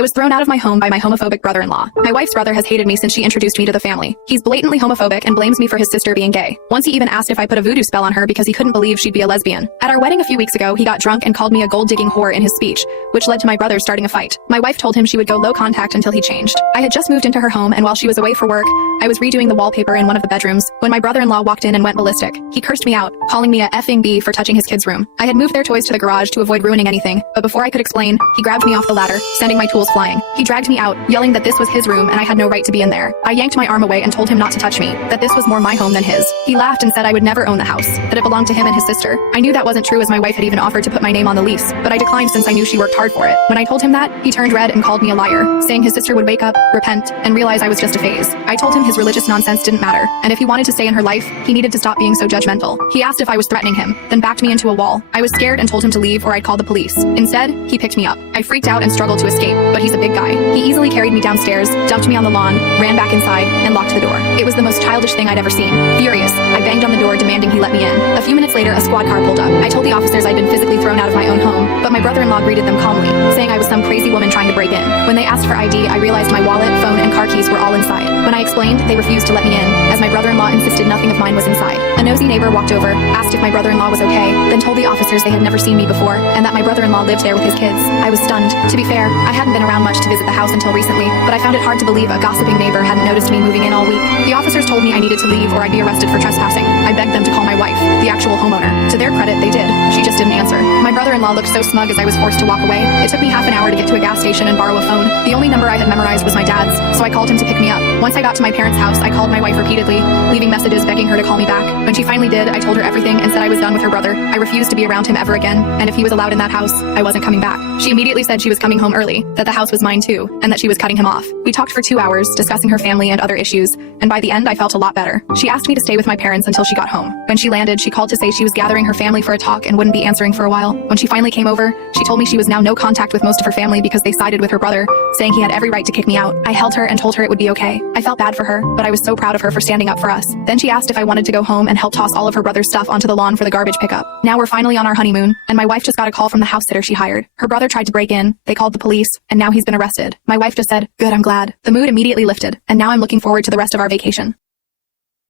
I was thrown out of my home by my homophobic brother-in-law. My wife's brother has hated me since she introduced me to the family. He's blatantly homophobic and blames me for his sister being gay. Once he even asked if I put a voodoo spell on her because he couldn't believe she'd be a lesbian. At our wedding a few weeks ago, he got drunk and called me a gold-digging whore in his speech, which led to my brother starting a fight. My wife told him she would go low contact until he changed. I had just moved into her home, and while she was away for work, I was redoing the wallpaper in one of the bedrooms when my brother-in-law walked in and went ballistic. He cursed me out, calling me a effing bee for touching his kids' room. I had moved their toys to the garage to avoid ruining anything, but before I could explain, he grabbed me off the ladder, sending my tools flying. He dragged me out, yelling that this was his room and I had no right to be in there. I yanked my arm away and told him not to touch me, that this was more my home than his. He laughed and said I would never own the house, that it belonged to him and his sister. I knew that wasn't true as my wife had even offered to put my name on the lease, but I declined since I knew she worked hard for it. When I told him that, he turned red and called me a liar, saying his sister would wake up, repent, and realize I was just a phase. I told him his religious nonsense didn't matter, and if he wanted to stay in her life, he needed to stop being so judgmental. He asked if I was threatening him, then backed me into a wall. I was scared and told him to leave or I'd call the police. Instead, he picked me up. I freaked out and struggled to escape, but he's a big guy. He easily carried me downstairs, dumped me on the lawn, ran back inside, and locked the door. It was the most childish thing I'd ever seen. Furious, I banged on the door demanding he let me in. A few minutes later, a squad car pulled up. I told the officers I'd been physically thrown out of my own home, but my brother-in-law greeted them calmly, saying I was some crazy woman trying to break in. When they asked for ID, I realized my wallet, phone, and car keys were all inside. When I explained, they refused to let me in, as my brother-in-law insisted nothing of mine was inside. A nosy neighbor walked over, asked if my brother-in-law was okay, then told the officers they had never seen me before, and that my brother-in-law lived there with his kids. I was stunned. To be fair, I hadn't been around much to visit the house until recently, but I found it hard to believe a gossiping neighbor hadn't noticed me moving in all week. The officers told me I needed to leave or I'd be arrested for trespassing. I begged them to call my wife, the actual homeowner. To their credit, they did. She just didn't answer. My brother-in-law looked so smug as I was forced to walk away. It took me half an hour to get to a gas station and borrow a phone. The only number I had memorized was my dad's, so I called him to pick me up. Once I got to my parents' house, I called my wife repeatedly, leaving messages begging her to call me back. When she finally did, I told her everything and said I was done with her brother. I refused to be around him ever again, and if he was allowed in that house, I wasn't coming back. She immediately said she was coming home early, that the house was mine too, and that she was cutting him off. We talked for 2 hours, discussing her family and other issues, and by the end I felt a lot better. She asked me to stay with my parents until she got home. When she landed, she called to say she was gathering her family for a talk and wouldn't be answering for a while. When she finally came over, she told me she was now no contact with most of her family because they sided with her brother, saying he had every right to kick me out. I held her and told her it would be okay. I felt bad for her, but I was so proud of her for standing up for us. Then she asked if I wanted to go home and help toss all of her brother's stuff onto the lawn for the garbage pickup. Now we're finally on our honeymoon, and my wife just got a call from the house sitter she hired. Her brother tried to break in, they called the police, and now he's been arrested. My wife just said, "Good, I'm glad." The mood immediately lifted, and now I'm looking forward to the rest of our vacation.